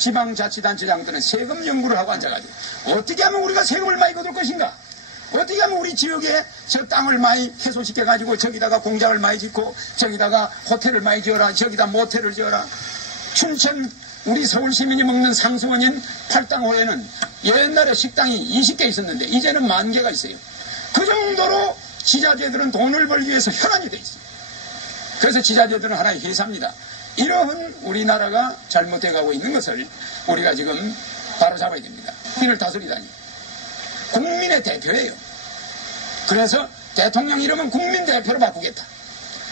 지방자치단체장들은 세금 연구를 하고 앉아가지고 어떻게 하면 우리가 세금을 많이 거둘 것인가, 어떻게 하면 우리 지역에 저 땅을 많이 해소시켜가지고 저기다가 공장을 많이 짓고 저기다가 호텔을 많이 지어라, 저기다 모텔을 지어라. 춘천 우리 서울 시민이 먹는 상수원인 팔당호에는 옛날에 식당이 20개 있었는데 이제는 10,000개가 있어요. 그 정도로 지자체들은 돈을 벌기 위해서 혈안이 돼 있어요. 그래서 지자체들은 하나의 회사입니다. 이러한 우리나라가 잘못돼가고 있는 것을 우리가 지금 바로잡아야 됩니다. 국민을 다스리다니. 국민의 대표예요. 그래서 대통령 이름은 국민대표로 바꾸겠다.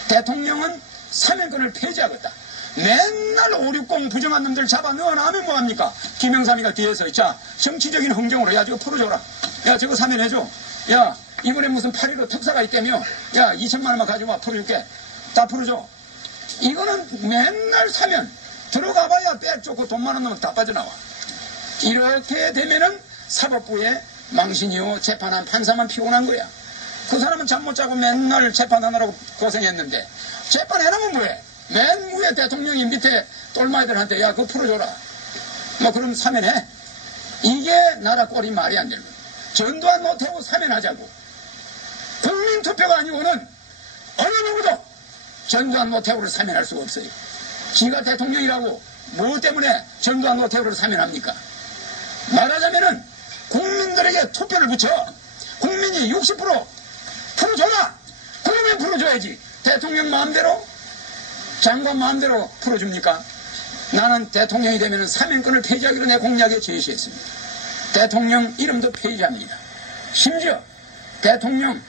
대통령은 사면권을 폐지하겠다. 맨날 560 부정한 놈들 잡아 넣어놔면 뭐합니까? 김영삼이가 뒤에서 자 정치적인 흥정으로 야 저거 풀어줘라. 야 저거 사면해줘. 야 이번에 무슨 8.15 특사가 있다며. 야 2천만 원만 가지고 와 풀어줄게. 다 풀어줘. 이거는 맨날 사면 들어가봐야 빼쫓고 돈 많은 놈은 다 빠져나와. 이렇게 되면은 사법부에 망신이요 재판한 판사만 피곤한 거야. 그 사람은 잠 못 자고 맨날 재판하느라고 고생했는데 재판해놓으면 뭐해? 맨 위에 대통령이 밑에 똘마이들한테 야 그거 풀어줘라. 뭐 그럼 사면해. 이게 나라 꼴이 말이 안 되는 거야. 전두환 노태우 사면하자고. 국민투표가 아니고는 어느 누구도 전두환 노태우를 사면할 수가 없어요. 지가 대통령이라고 뭐 때문에 전두환 노태우를 사면합니까? 말하자면은 국민들에게 투표를 붙여 국민이 60% 풀어줘라. 그러면 풀어줘야지. 대통령 마음대로 장관 마음대로 풀어줍니까? 나는 대통령이 되면 사면권을 폐지하기로 내 공약에 제시했습니다. 대통령 이름도 폐지합니다. 심지어 대통령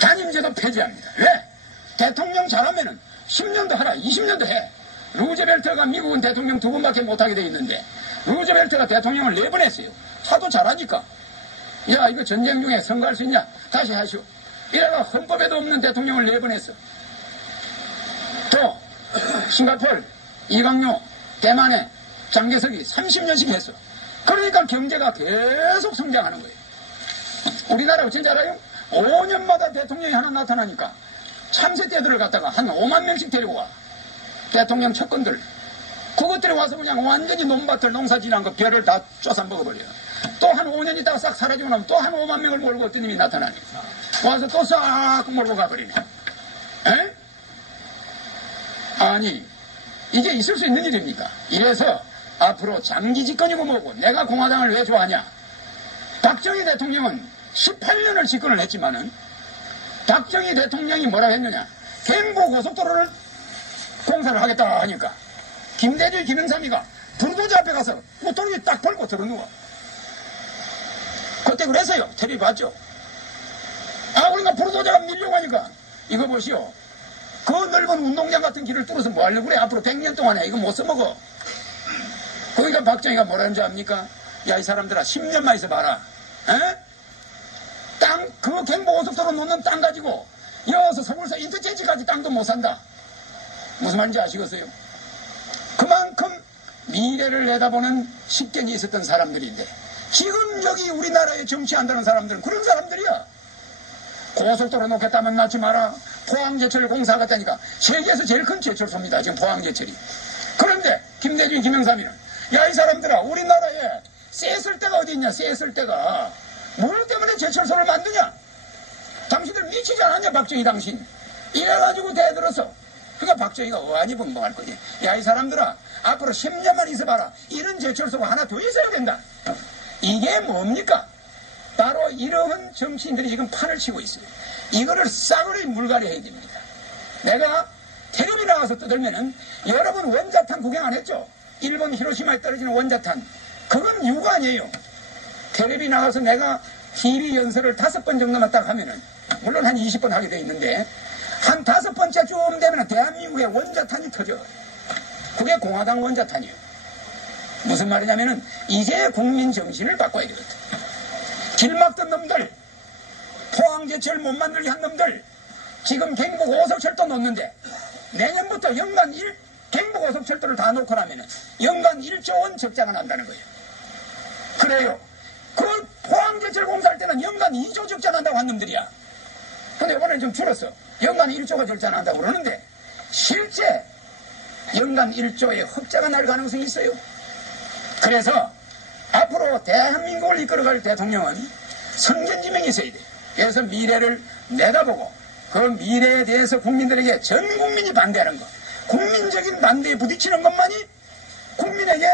단임제도 폐지합니다. 왜? 대통령 잘하면은 10년도 하라, 20년도 해. 루즈벨트가 미국은 대통령 2번밖에 못하게 돼 있는데 루즈벨트가 대통령을 4번 했어요. 하도 잘하니까. 야 이거 전쟁 중에 선거할 수 있냐? 다시 하시오. 이래가 헌법에도 없는 대통령을 4번 했어. 또 싱가포르, 이강요, 대만의 장개석이 30년씩 했어. 그러니까 경제가 계속 성장하는 거예요. 우리나라 어쩐지 알아요? 5년마다 대통령이 하나 나타나니까 참새 떼들을 갖다가 한 5만 명씩 데리고 와. 대통령 척건들. 그것들이 와서 그냥 완전히 논밭을 농사 지난 거 별을 다 쪄서 먹어버려요. 또 한 5년 있다가 싹 사라지고 나면 또 한 5만 명을 몰고 어떤 놈이 나타나네. 와서 또 싹 몰고 가버리네. 에? 아니 이게 있을 수 있는 일입니까? 이래서 앞으로 장기 집권이고 뭐고 내가 공화당을 왜 좋아하냐? 박정희 대통령은 18년을 집권을 했지만은 박정희 대통령이 뭐라고 했느냐? 경부 고속도로를 공사를 하겠다 하니까 김대중, 김영삼이가 불도저 앞에 가서 꼬투리 딱 벌고 들어누워. 그때 그래서요. 텔레비 봤죠? 아 그러니까 불도저가 밀려가니까 이거 보시오. 그 넓은 운동장 같은 길을 뚫어서 뭐 하려고 그래? 앞으로 100년 동안에 이거 못 써먹어. 그러니까 박정희가 뭐라는지 압니까? 야 이 사람들아 10년만 있어봐라. 에? 땅, 그 경부고속도로 놓는 땅 가지고 여기서 서울서 인터체인지까지 땅도 못 산다. 무슨 말인지 아시겠어요? 그만큼 미래를 내다보는 식견이 있었던 사람들인데 지금 여기 우리나라에 정치한다는 사람들은 그런 사람들이야. 고속도로 놓겠다면 낳지 마라. 포항제철 공사하겠다니까 세계에서 제일 큰 제철소입니다. 지금 포항제철이. 그런데 김대중, 김영삼이는 야 이 사람들아 우리나라에 쎄쓸 데가 어디 있냐. 쎄쓸 데가 뭘 때문에 제철소를 만드냐. 당신들 미치지 않았냐 박정희 당신. 이래가지고 대들어서 그러니까 박정희가 어안이 벙벙할 거지. 야 이 사람들아 앞으로 10년만 있어봐라. 이런 제철소가 하나 더 있어야 된다. 이게 뭡니까? 바로 이러한 정치인들이 지금 판을 치고 있어요. 이거를 싸그리 물갈이 해야 됩니다. 내가 텔레비 나가서 떠들면은 여러분 원자탄 구경 안 했죠? 일본 히로시마에 떨어지는 원자탄. 그건 이유가 아니에요. 텔레비 나가서 내가 TV 연설을 5번 정도만 딱 하면은 물론 한 20번 하게 돼 있는데 한 5번째쯤 되면 대한민국에 원자탄이 터져. 그게 공화당 원자탄이에요. 무슨 말이냐면은 이제 국민 정신을 바꿔야 되거든. 길 막던 놈들, 포항제철 못 만들게 한 놈들, 지금 경부고속철도 놓는데 내년부터 연간 경부고속철도를 다 놓고 나면은 연간 1조 원 적자가 난다는 거예요. 그래요. 그 포항제철 공사할 때는 연간 2조 적자 난다고 한 놈들이야. 근데 이번엔 좀 줄었어. 연간 1조가 적자 난다고 그러는데 실제 연간 1조의 흑자가 날 가능성이 있어요. 그래서 앞으로 대한민국을 이끌어갈 대통령은 선견지명이 있어야 돼. 그래서 미래를 내다보고 그 미래에 대해서 국민들에게 전 국민이 반대하는 것, 국민적인 반대에 부딪히는 것만이 국민에게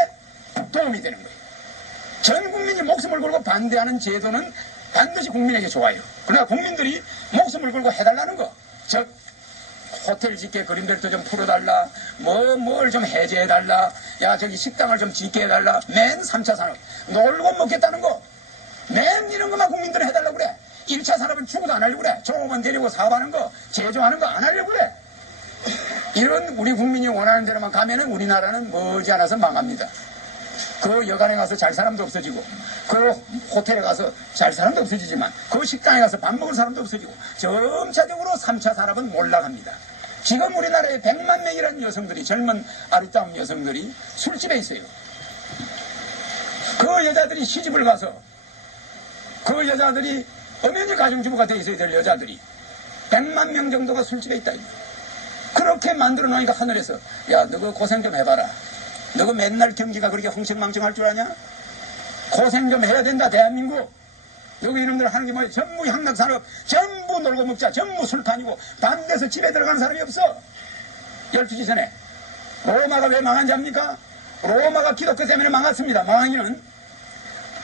도움이 되는 거예요. 전 국민이 목숨을 걸고 반대하는 제도는 반드시 국민에게 좋아요. 그러나 국민들이 목숨을 걸고 해달라는 거, 즉 호텔 짓게 그린벨트 좀 풀어달라, 뭘 좀 해제해달라, 야 저기 식당을 좀 짓게 해달라, 맨 3차 산업 놀고 먹겠다는 거, 맨 이런 것만 국민들은 해달라고 그래. 1차 산업은 죽어도 안 하려고 그래. 종업원 데리고 사업하는 거, 제조하는 거 안 하려고 그래. 이런 우리 국민이 원하는 대로만 가면은 우리나라는 머지않아서 망합니다. 그 여관에 가서 잘 사람도 없어지고, 그 호텔에 가서 잘 사람도 없어지지만, 그 식당에 가서 밥 먹을 사람도 없어지고, 점차적으로 3차 산업은 몰락합니다. 지금 우리나라에 100만 명이라는 여성들이, 젊은 아리따운 여성들이 술집에 있어요. 그 여자들이 시집을 가서, 그 여자들이 엄연히 가정주부가 돼 있어야 될 여자들이 100만 명 정도가 술집에 있다. 그렇게 만들어 놓으니까 하늘에서, 야, 너그 고생 좀 해봐라. 너가 맨날 경기가 그렇게 흥청망청할 줄 아냐? 고생 좀 해야 된다, 대한민국. 여기 이놈들 하는 게 뭐야? 전부 향락산업, 전부 놀고 먹자, 전부 술판이고, 밤 돼서 집에 들어가는 사람이 없어. 12시 전에. 로마가 왜 망한지 압니까? 로마가 기독교 때문에 망했습니다. 망하기는.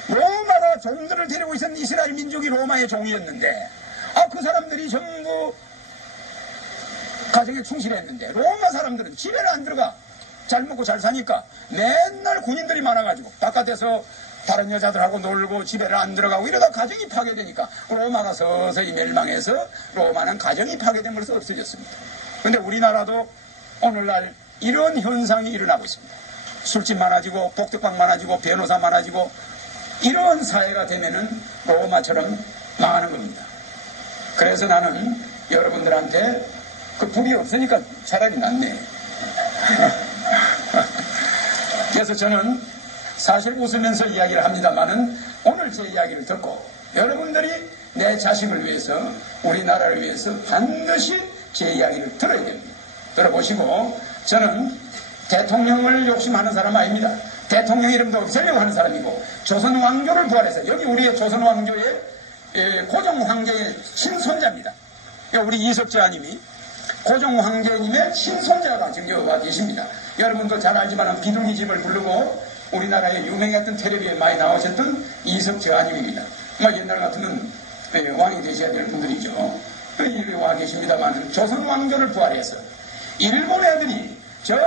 로마가 종들을 데리고 있었던 이스라엘 민족이 로마의 종이었는데, 그 사람들이 전부 가정에 충실했는데, 로마 사람들은 집에는 안 들어가. 잘 먹고 잘 사니까 맨날 군인들이 많아가지고 바깥에서 다른 여자들하고 놀고 집에를 안 들어가고 이러다 가정이 파괴되니까 로마가 서서히 멸망해서 로마는 가정이 파괴됨으로써 없어졌습니다. 그런데 우리나라도 오늘날 이런 현상이 일어나고 있습니다. 술집 많아지고 복덕방 많아지고 변호사 많아지고 이런 사회가 되면은 로마처럼 망하는 겁니다. 그래서 나는 여러분들한테 그 불이 없으니까 차라리 낫네. 그래서 저는 사실 웃으면서 이야기를 합니다만은 오늘 제 이야기를 듣고 여러분들이 내 자식을 위해서 우리나라를 위해서 반드시 제 이야기를 들어야 됩니다. 들어보시고 저는 대통령을 욕심하는 사람 아닙니다. 대통령 이름도 없애려고 하는 사람이고 조선 왕조를 부활해서 여기 우리의 조선 왕조의 고종 황제의 친손자입니다. 우리 이석재아님이 고종 황제님의 친손자가 지금 와 계십니다. 여러분도 잘 알지만 비둘기 집을 부르고 우리나라에 유명했던 텔레비에 많이 나오셨던 이석재아님입니다. 옛날 같으면 왕이 되셔야 될 분들이죠. 여기 와 계십니다만 조선 왕조를 부활해서 일본 애들이 저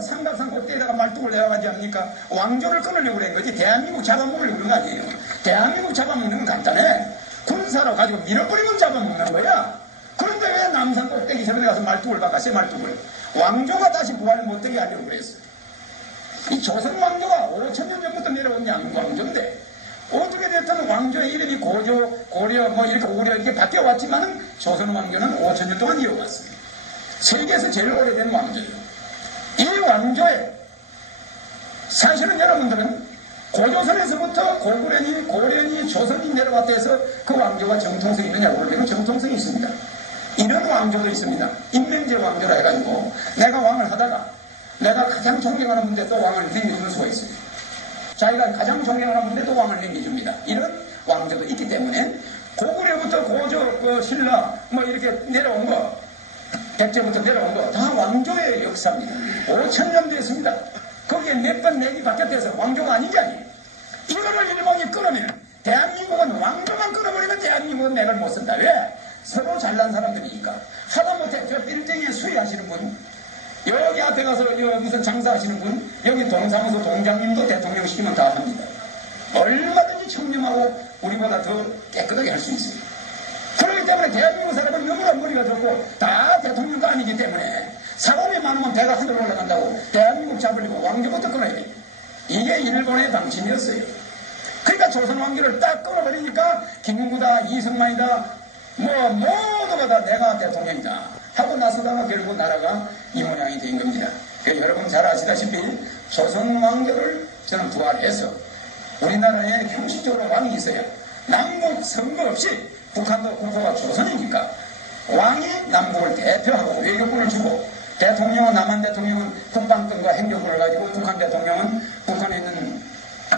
삼각산 꼭대기에다가 말뚝을 내려가지 않습니까? 왕조를 끊으려고 그런 거지 대한민국 잡아먹으려고 그런 거 아니에요. 대한민국 잡아먹는 건 간단해. 군사로 가지고 밀어버리면 잡아먹는 거야. 그런데 왜 남산 꼭대기 저런데 가서 말뚝을 박아 새 말뚝을 왕조가 다시 부활을 못되게 하려고 그랬어요. 이 조선 왕조가 5천년 전부터 내려온 왕조인데 어떻게 됐든 왕조의 이름이 고조, 고려, 이렇게 오려 이렇게 바뀌어왔지만은 조선 왕조는 5천년 동안 이어왔습니다. 세계에서 제일 오래된 왕조예요. 이 왕조에 사실은 여러분들은 고조선에서부터 고구려니 고려니 조선이 내려왔다 해서 그 왕조가 정통성이 있느냐고 그러면 정통성이 있습니다. 이런 왕조도 있습니다. 임명제 왕조라 해가지고 내가 왕을 하다가 내가 가장 존경하는 분한테 또 왕을 넘겨주는 수가 있습니다. 자기가 가장 존경하는 분한테 또 왕을 넘겨줍니다. 이런 왕조도 있기 때문에 고구려부터 고조, 신라 이렇게 내려온 거 백제부터 내려온 거 다 왕조의 역사입니다. 5천년 됐습니다. 거기에 몇 번 내기 바뀌었대서 왕조가 아닌 게 아니에요. 이거를 일본이 끊으면 대한민국은 왕조만 끊어버리면 대한민국은 맥을 못 쓴다. 왜? 서로 잘난 사람들이니까. 하다못해 저 빌딩에 수의하시는 분, 여기 앞에 가서 무슨 장사하시는 분, 여기 동사무소 동장님도 대통령 시키면 다 합니다. 얼마든지 청렴하고 우리보다 더 깨끗하게 할 수 있습니다. 그렇기 때문에 대한민국 사람은 너무나 머리가 좋고 다 대통령도 아니기 때문에 사람이 많으면 배가 하늘로 올라간다고 대한민국 잡으려고 왕조부터 끊어야 돼요. 이게 일본의 방침이었어요. 그러니까 조선 왕조를 딱 끊어버리니까 김문구다, 이승만이다, 모두가 다 내가 대통령이다 하고 나서다가 결국 나라가 이 모양이 된 겁니다. 그러니까 여러분 잘 아시다시피 조선 왕조를 저는 부활해서 우리나라에 형식적으로 왕이 있어야 남북 선거 없이 북한도 국호가 조선이니까 왕이 남북을 대표하고 외교권을 주고 대통령은 남한 대통령은 국방권과 행정권을 가지고 북한 대통령은 북한에 있는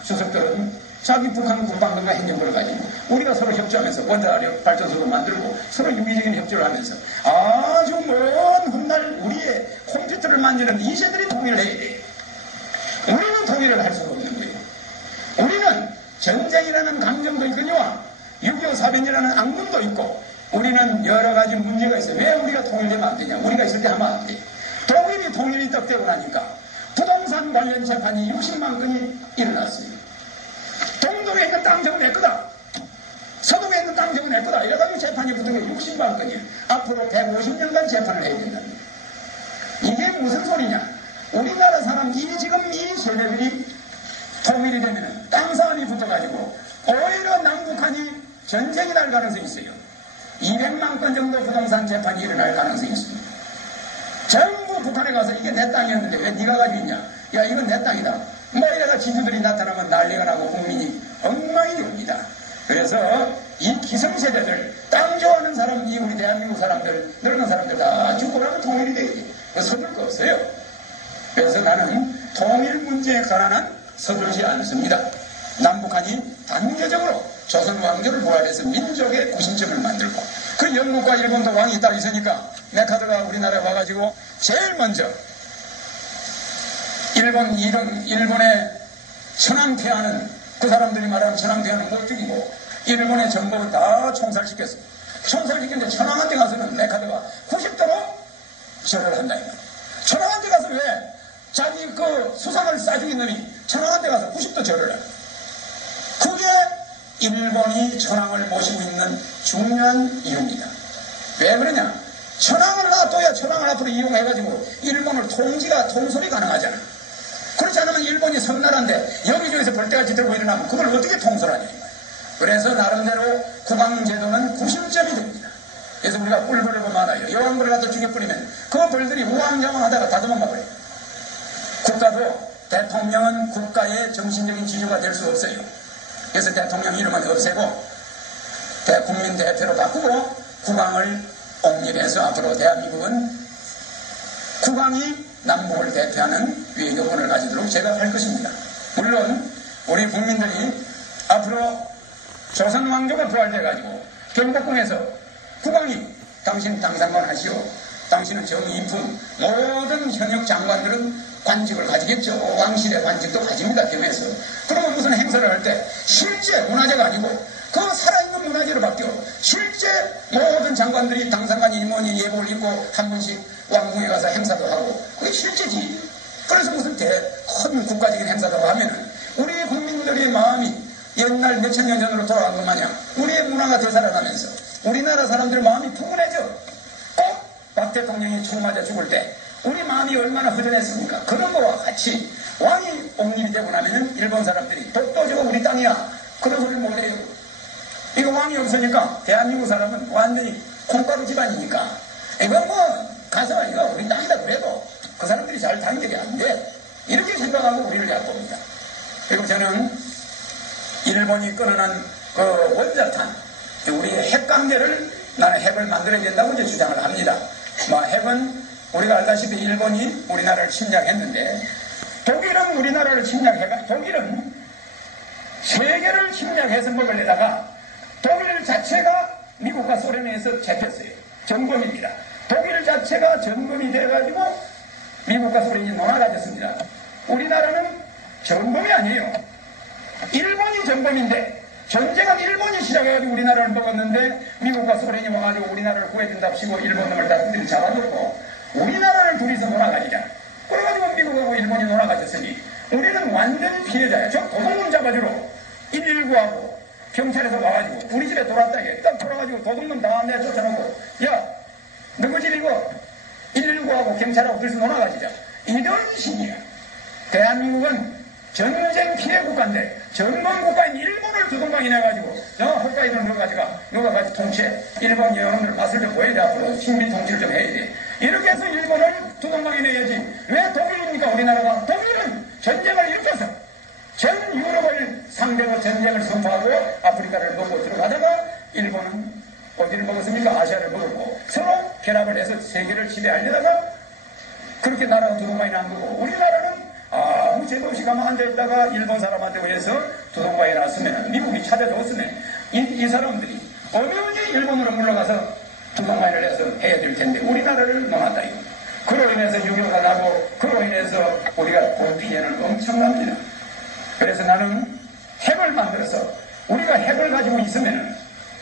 수석들은 자기 북한 국방권과 행정권을 가지고 우리가 서로 협조하면서 원자력 발전소도 만들고 서로 유기적인 협조를 하면서 아주 먼 훗날 우리의 컴퓨터를 만드는 이세들이 통일을 해야 돼. 우리는 통일을 할 수가 없는 거예요. 우리는 전쟁이라는 강점도 있거니와 6.25 사변이라는 악몽도 있고 우리는 여러 가지 문제가 있어요. 왜 우리가 통일되면 안 되냐? 우리가 있을 때 하면 안 돼. 독일이 통일이 딱 되고 나니까 부동산 관련 재판이 60만 건이 일어났어요. 동독에 있는 땅 저거 내 거다. 서독에 있는 땅 저거 내 거다. 이래가지고 재판이 붙은 게 60만 건이에요. 앞으로 150년간 재판을 해야 된다는 거예요. 이게 무슨 소리냐? 우리나라 사람들이 지금 이 세대들이 통일이 되면은 땅 싸움이 붙어가지고 오히려 남북한이 전쟁이 날 가능성이 있어요. 200만 건 정도 부동산 재판이 일어날 가능성이 있습니다. 전부 북한에 가서 이게 내 땅이었는데 왜 네가 가지고 있냐? 야 이건 내 땅이다. 뭐 이래가 진주들이 나타나면 난리가 나고 국민이 엉망이 됩니다. 그래서 이 기성세대들 땅 좋아하는 사람, 이 우리 대한민국 사람들, 늙은 사람들 다 죽고 나면 통일이 되지. 서둘 거 없어요. 그래서 나는 통일 문제에 관한 서둘지 않습니다. 남북한이 단계적으로 조선 왕조를 부활해서 민족의 구심점을 만들고 그 영국과 일본도 왕이 딱 있으니까 메카드가 우리나라에 와가지고 제일 먼저 일본의 천황폐하는 그 사람들이 말하는 천황폐하는 못 죽이고 일본의 전복을 다 총살시켰어. 총살시켰는데 천황한테 가서는 메카드가 90도로 절을 한다. 천황한테 가서 왜 자기 그 수상을 싸죽인 놈이 천황한테 가서 90도 절을 해. 그게 일본이 천황을 모시고 있는 중요한 이유입니다. 왜 그러냐? 천황을 놔둬야 천황을 앞으로 이용해가지고 일본을 통솔이 가능하잖아. 그렇지 않으면 일본이 섬나라인데 여기저기서 벌떼같이 들고 일어나면 그걸 어떻게 통솔하냐. 그래서 나름대로 국왕제도는 구심점이 됩니다. 그래서 우리가 꿀벌을 보면 알아요. 여왕벌을 갖다 죽여버리면 그 벌들이 우왕좌왕하다가 다 도망가버려요. 국가도 대통령은 국가의 정신적인 지주가 될 수 없어요. 그래서 대통령 이름은 없애고 국민 대표로 바꾸고 국왕을 옹립해서 앞으로 대한민국은 국왕이 남북을 대표하는 외교권을 가지도록 제가 할 것입니다. 물론 우리 국민들이 앞으로 조선 왕조가 부활돼가지고 경복궁에서 국왕이 당신 당상관 하시오. 당신은 정이품 모든 현역 장관들은 관직을 가지겠죠. 왕실의 관직도 가집니다. 겸해서. 그러면 무슨 행사를 할 때 실제 문화재가 아니고 그 살아있는 문화재로 바뀌어 실제 모든 장관들이 당상관 임원이 예복을 입고 한 번씩 왕궁에 가서 행사도 하고 그게 실제지. 그래서 무슨 큰 국가적인 행사도 하면은 우리 국민들의 마음이 옛날 몇천 년 전으로 돌아간 것 마냥 우리의 문화가 되살아나면서 우리나라 사람들 마음이 푸근해져. 꼭 박 대통령이 총 맞아 죽을 때 우리 마음이 얼마나 허전했습니까? 그런 거와 같이 왕이 옹립이 되고 나면은 일본 사람들이 독도 저거 우리 땅이야. 그런 소리를 못해요. 이거 왕이 없으니까 대한민국 사람은 완전히 콩가루 집안이니까 이건 뭐 가서 이거 우리 땅이다 그래도 그 사람들이 잘 단결이 안 돼. 이렇게 생각하고 우리를 얕봅니다. 그리고 저는 일본이 끊어난 그 원자탄, 우리의 핵관계를 나는 핵을 만들어야 된다고 이제 주장을 합니다. 뭐 핵은 우리가 알다시피 일본이 우리나라를 침략했는데 독일은 우리나라를 침략해가 독일은 세계를 침략해서 먹으려다가 독일 자체가 미국과 소련에 의해서 잡혔어요. 전범입니다. 독일 자체가 전범이 돼가지고 미국과 소련이 놀아가졌습니다. 우리나라는 전범이 아니에요. 일본이 전범인데 전쟁은 일본이 시작해가지고 우리나라를 먹었는데 미국과 소련이 와가지고 우리나라를 구해준답시고 일본 놈을 다 잡아놓고 우리나라를 둘이서 놀아가지자. 그래가지고 미국하고 일본이 놀아가졌으니 우리는 완전히 피해자야. 저 도둑놈 잡아주러 119하고 경찰에서 와가지고 우리 집에 돌았다. 딱 돌아가지고 도둑놈 다 내가 쫓아놓고 야 누구 집 이거 119하고 경찰하고 둘이서 놀아가지자. 이런 식이야. 대한민국은 전쟁 피해 국가인데 전범 국가인 일본을 두동강이 내가지고 홋카이도를 넣어가지고 누가 같이 통치해. 일본 여론을 맛을 좀 보여야 돼. 앞으로 식민 통치를 좀 해야 돼. 이렇게 해서 일본을 두동강이 내야지. 왜 독일입니까 우리나라가? 독일은 전쟁을 일으켜서 전 유럽을 상대로 전쟁을 선포하고 아프리카를 먹고 들어가다가 일본은 어디를 먹었습니까? 아시아를 먹었고 서로 결합을 해서 세계를 지배하려다가 그렇게 나라가 두동강이 난 거고, 우리나라는 아무 죄도 없이 가만 앉아있다가 일본 사람한테 의해서 두동강이 났으면, 미국이 찾아줬으면 이 사람들이 어명히 일본으로 물러가서 두동강을 해서 해야 될 텐데 우리나라를 놓았다 이거. 그로 인해서 유교가 나고 그로 인해서 우리가 본 피해는 엄청납니다. 그래서 나는 핵을 만들어서 우리가 핵을 가지고 있으면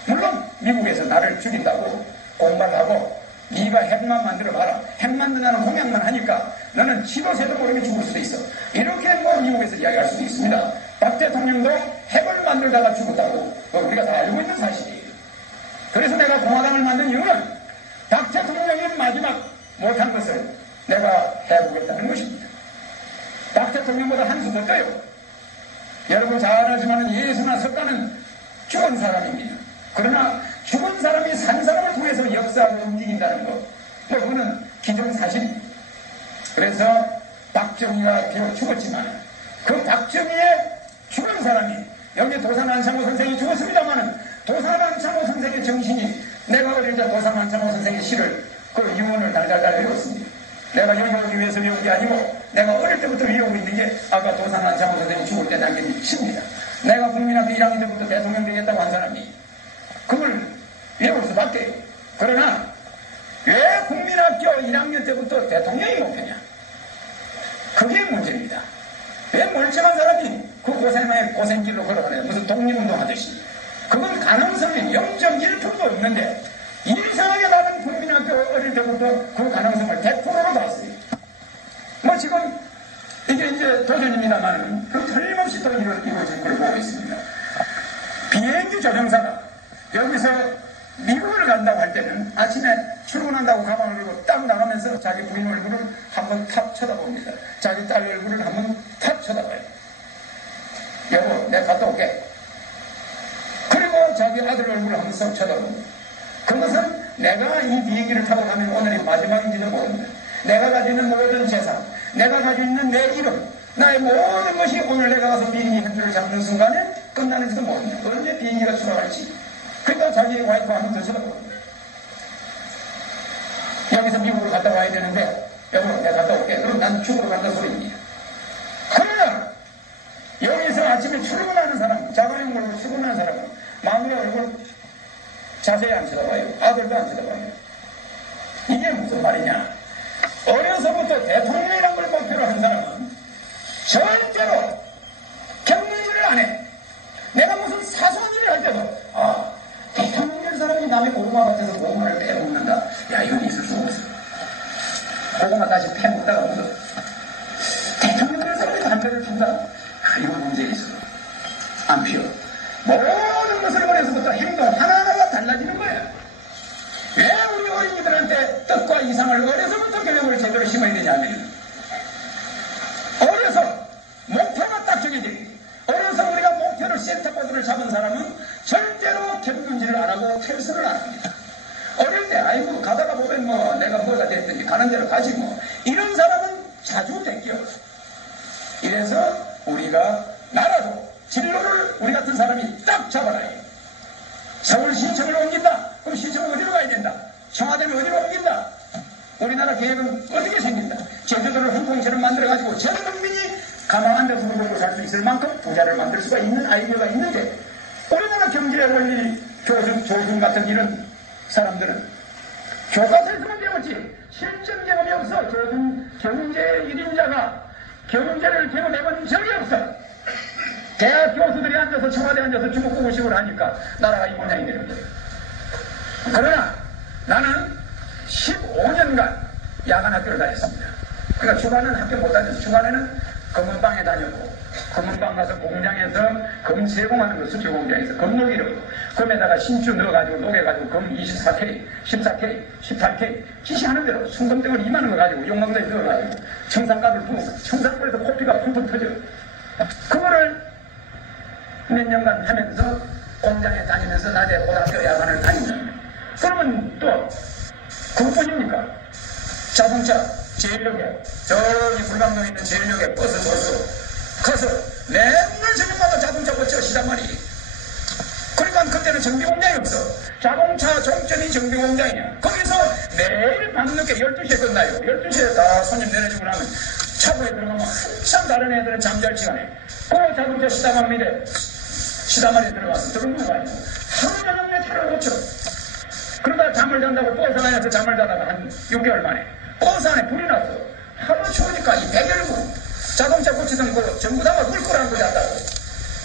물론 미국에서 나를 죽인다고 공발하고 네가 핵만 만들어봐라. 핵 만든다는 공약만 하니까 너는 지도새도 모르게 죽을 수도 있어. 이렇게 뭐 미국에서 이야기할 수도 있습니다. 박 대통령도 핵을 만들다가 죽었다고 우리가 다 알고 있는 사실이에요. 그래서 내가 공화당을 만든 이유는 박 대통령이 마지막 못한 것을 내가 해보겠다는 것입니다. 박 대통령보다 한 수 더 떠요. 여러분 잘 알지만 예수나 석가는 죽은 사람입니다. 그러나 죽은 사람이 산 사람을 통해서 역사를 움직인다는 것, 그거는 기정사실입니다. 그래서 박정희가 비록 죽었지만 그 박정희의 죽은 사람이, 여기 도산 안창호 선생이 죽었습니다만 도산 안창호 선생의 정신이, 내가 어릴 때 도산 안창호 선생의 시를 그 유언을 달달달 외웠습니다. 내가 여기 오기 위해서 외운 게 아니고 내가 어릴 때부터 외우고 있는 게 아까 도산 안창호 선생이 죽을 때 남긴 시입니다. 내가 국민학교 1학년 때부터 대통령 되겠다고 한 사람이 그걸 외울 수밖에. 그러나 왜 국민학교 1학년 때부터 대통령이 못하냐, 그게 문제입니다. 왜 멀쩡한 사람이 그 고생길로 걸어가냐, 무슨 독립운동 하듯이. 그건 가능성이 0.1%도 없는데 이상하게 나는 국민학교 어릴 때부터 그 가능성을 100%로 봤어요. 뭐 지금 이게 이제 도전입니다만 그 틀림없이 또 이루어진 걸 보고 있습니다. 비행기 조종사가 여기서 미국을 간다고 할 때는 아침에 출근한다고 가방을 들고 딱 나가면서 자기 부인 얼굴을 한번 탁 쳐다봅니다. 자기 딸 얼굴을 한번 탁 쳐다봐요. 여보, 내가 갔다 올게. 그리고 자기 아들 얼굴을 한번 썩 쳐다봅니다. 그것은 내가 이 비행기를 타고 가면 오늘이 마지막인지도 모릅니다. 내가 가지고 있는 모든 재산, 내가 가지고 있는 내 이름, 나의 모든 것이 오늘 내가 가서 비행기 핸들을 잡는 순간에 끝나는지도 모릅니다. 언제 비행기가 출발할지. 그러니까 자기 와이프 한번 더 쳐다봅니다. 여기서 미국으로 갔다 와야 되는데 여보, 내가 갔다 올게. 그럼 난 죽으러 간다 소리입니다. 그러나 여기서 아침에 출근하는 사람, 자가용 걸고 출근하는 사람은 마누라 얼굴 자세히 안 쳐다봐요. 아들도 안 쳐다봐요. 이게 무슨 말이냐. 어려서부터 대통령이란 걸 목표로 한 사람은 절대로 경륜질을 안 해. 내가 무슨 사소한 일을 할 때도 대통령 될 사람이 남의 고구마 밭에서 고구마를 빼먹는다. 야, 이건 있을 수 없어. 고구마 다시 패먹다가 묻어. 대통령 될 사람이 담배를 핀다. 이건 문제 있어. 안 피워. 모든 것을 어려서부터 행동 하나하나가 달라지는 거야. 왜 우리 어린이들한테 뜻과 이상을 어려서부터 교육을 제대로 심어야 되냐면, 어려서 목표가 딱 정해져요. 어려서 우리가 목표를 센터보드를 잡은 사람은 절대로 경륜질을 안 하고 탈선을 안 합니다. 어릴 때 아이고 가다가 보면 뭐 내가 뭐가 됐든지 가는 대로 가지 뭐, 이런 사람은 자주 뺏겨. 이래서 우리가 나라도 진로를 우리 같은 사람이 딱 잡아놔요. 서울 신청을 옮긴다. 그럼 신청은 어디로 가야 된다? 청와대는 어디로 옮긴다? 우리나라 계획은 어떻게 생긴다? 제주도를 홍콩처럼 만들어가지고 전 국민이 가만 앉아서 먹고 살 수 있을 만큼 부자를 만들 수가 있는 아이디어가 있는데, 우리나라 경제 원리 조준 같은 이런 사람들은 교과서에서만 배웠지 실전 경험이 없어. 경제 1인자가 경제를 배워내본 적이 없어. 대학 교수들이 앉아서 청와대에 앉아서 주먹구구식으로 하니까 나라가 이 모양이 되는 거예요. 그러나 나는 15년간 야간 학교를 다녔습니다. 그러니까 주간은 학교 못 다녀서 주간에는 검은방에 다녔고, 검은방 가서 공장에서 검 제공하는 거, 수출 공장에서 검 녹이려고 검에다가 신주 넣어가지고 녹여가지고 검 24K, 14K, 18K 지시하는 대로 순금덩어리 이만한 거 가지고 용광로에 넣어가지고 청산가루를 부으면 청산가루에서 코피가 펑펑 터져. 그거를 몇 년간 하면서 공장에 다니면서 낮에 고등학교 야간을 다니면, 그러면 또 그것뿐입니까? 자동차 제일역에, 저기 불광동에 있는 제일역에 버스 줬어. 가서 맨날 저녁마다 자동차 고쳐 시단 말이. 그러니까 그때는 정비공장이 없어. 자동차 종점이 정비공장이냐. 거기서 매일 밤늦게 12시에 끝나요. 12시에 다 손님 내려주고 나면 차고에 들어가면 한참 다른 애들은 잠잘 시간에 그 자동차 시다말에 들어가서 들어오는 거 아니에요. 하루 종일 내 차를 놓쳐. 그러다 잠을 잔다고 버스 안에서 잠을 자다가 한 6개월 만에 버스 안에 불이 났어. 하루 추우니까 이 백열구 자동차 고치던 거 전부 다 물 끓여안고 잤다고.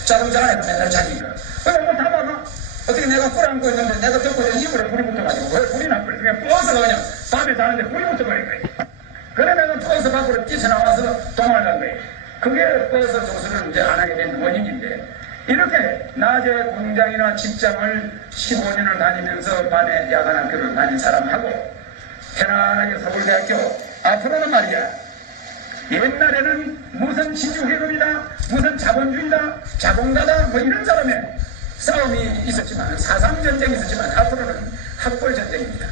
자동차 안에서 맨날 자니까. 그래서 뭐 다 봐봐. 어떻게 내가 끓여안고 있는데 내가 듣고 입으로 불이 붙어가지고 왜 불이 나버려. 그냥 버스가 그냥 밤에 자는데 불이 붙어버린 거야. 그래 내가 버스 밖으로 뛰쳐나와서 도망을 간 거야. 그게 버스 조수를 이제 안 하게 된 원인인데 이렇게 낮에 공장이나 직장을 15년을 다니면서 밤에 야간 학교를 다닌 사람하고 편안하게 서울대학교 앞으로는 말이야 옛날에는 무슨 신주회금이다 무슨 자본주의다 자본가다 뭐 이런 사람의 싸움이 있었지만 사상전쟁이 있었지만 앞으로는 학벌전쟁입니다.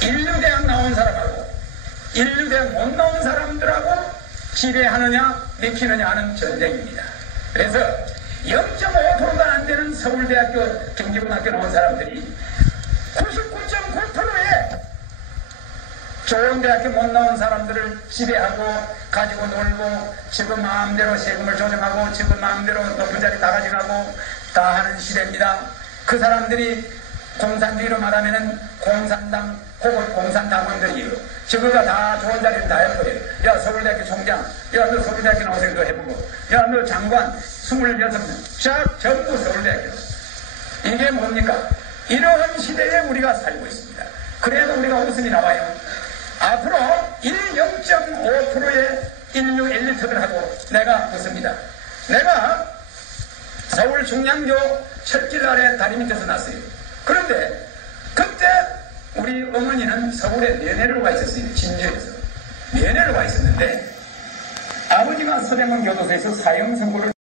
인류대학 나온 사람하고 인류대학 못 나온 사람들하고 지배하느냐 맥히느냐 하는 전쟁입니다. 그래서 0.5%가 안 되는 서울대학교 경기고등학교 나온 사람들이 99.9%의 좋은 대학교 못 나온 사람들을 지배하고 가지고 놀고 지금 마음대로 세금을 조정하고 지금 마음대로 높은 자리 다 가져가고 다 하는 시대입니다. 그 사람들이 공산주의로 말하면은 공산당 혹은 공산당원들이에요. 저거가 다 좋은 자리를 다 해버려요. 야 서울대학교 총장, 야 너 서울대학교 나와서 이거 해보고, 야 너 장관 26명 쫙 전부 서울대학교. 이게 뭡니까? 이러한 시대에 우리가 살고 있습니다. 그래도 우리가 웃음이 나와요. 앞으로 0.5%의 인류 엘리트들 하고 내가 웃습니다. 내가 서울 중량교 철길 아래 다리 밑에서 났어요. 그런데 그때 우리 어머니는 서울에 면회를 와 있었어요. 진주에서 면회를 와 있었는데 아버지가 서대문 교도소에서 사형 선고를